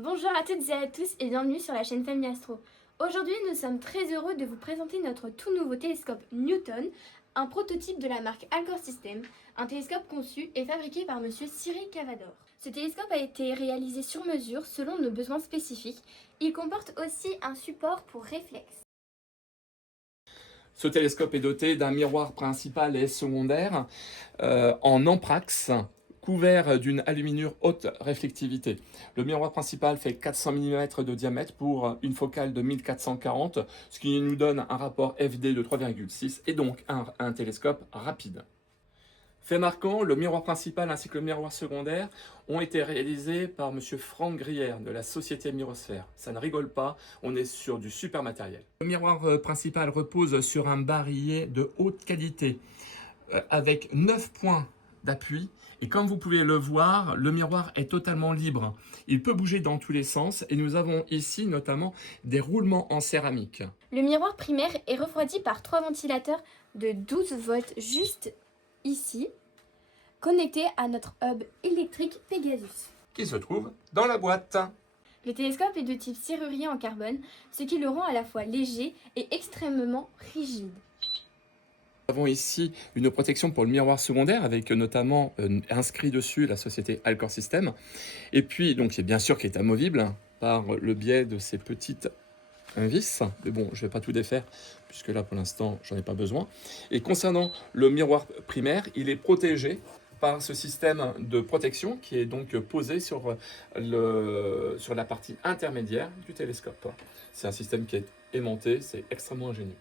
Bonjour à toutes et à tous et bienvenue sur la chaîne Famille Astro. Aujourd'hui, nous sommes très heureux de vous présenter notre tout nouveau télescope Newton, un prototype de la marque Alcor System, un télescope conçu et fabriqué par monsieur Cyril Cavador. Ce télescope a été réalisé sur mesure selon nos besoins spécifiques. Il comporte aussi un support pour réflexe. Ce télescope est doté d'un miroir principal et secondaire en amprax, couvert d'une aluminure haute réflectivité. Le miroir principal fait 400 mm de diamètre pour une focale de 1440, ce qui nous donne un rapport FD de 3,6 et donc un télescope rapide. Fait marquant, le miroir principal ainsi que le miroir secondaire ont été réalisés par M. Franck Grière de la société Mirosphère. Ça ne rigole pas, on est sur du super matériel. Le miroir principal repose sur un barillet de haute qualité avec 9 points d'appui. Et comme vous pouvez le voir, le miroir est totalement libre. Il peut bouger dans tous les sens et nous avons ici notamment des roulements en céramique. Le miroir primaire est refroidi par 3 ventilateurs de 12 volts juste ici, connectés à notre hub électrique Pegasus. Qui se trouve dans la boîte. Le télescope est de type serrurier en carbone, ce qui le rend à la fois léger et extrêmement rigide. Nous avons ici une protection pour le miroir secondaire avec notamment inscrit dessus la société Alcor System. Et puis, donc, c'est bien sûr qui est amovible par le biais de ces petites vis. Mais bon, je ne vais pas tout défaire puisque là, pour l'instant, j'en ai pas besoin. Et concernant le miroir primaire, il est protégé par ce système de protection qui est donc posé sur la partie intermédiaire du télescope. C'est un système qui est aimanté, c'est extrêmement ingénieux.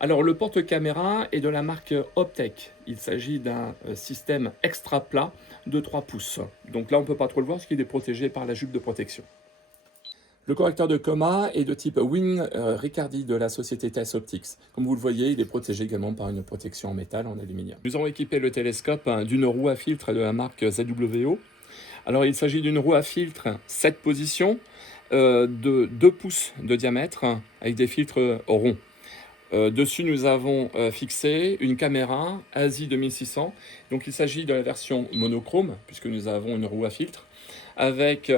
Alors le porte-caméra est de la marque Optec. Il s'agit d'un système extra plat de 3 pouces. Donc là on ne peut pas trop le voir parce qu'il est protégé par la jupe de protection. Le correcteur de coma est de type Wing Ricardi de la société TS Optics. Comme vous le voyez, il est protégé également par une protection en métal en aluminium. Nous avons équipé le télescope d'une roue à filtre de la marque ZWO. Alors il s'agit d'une roue à filtre 7 positions de 2 pouces de diamètre avec des filtres ronds. Dessus, nous avons fixé une caméra ASI 2600. Donc, il s'agit de la version monochrome, puisque nous avons une roue à filtre, avec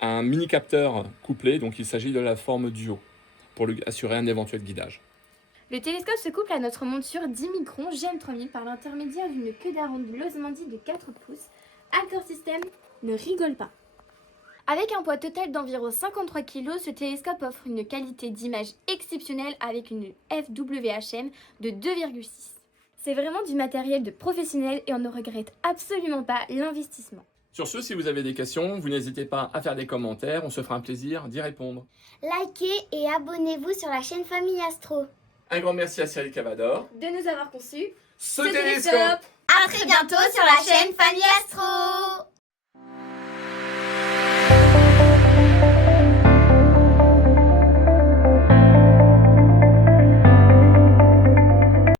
un mini capteur couplé. Donc, il s'agit de la forme duo, pour lui assurer un éventuel guidage. Le télescope se couple à notre monture 10 microns GM3000 par l'intermédiaire d'une queue d'aronde Losmandy de 4 pouces. Alcor System ne rigole pas. Avec un poids total d'environ 53 kg, ce télescope offre une qualité d'image exceptionnelle avec une FWHM de 2,6. C'est vraiment du matériel de professionnel et on ne regrette absolument pas l'investissement. Sur ce, si vous avez des questions, vous n'hésitez pas à faire des commentaires, on se fera un plaisir d'y répondre. Likez et abonnez-vous sur la chaîne Famille Astro. Un grand merci à Cyril Cavador De nous avoir conçu ce télescope. À très bientôt sur la chaîne Famille Astro.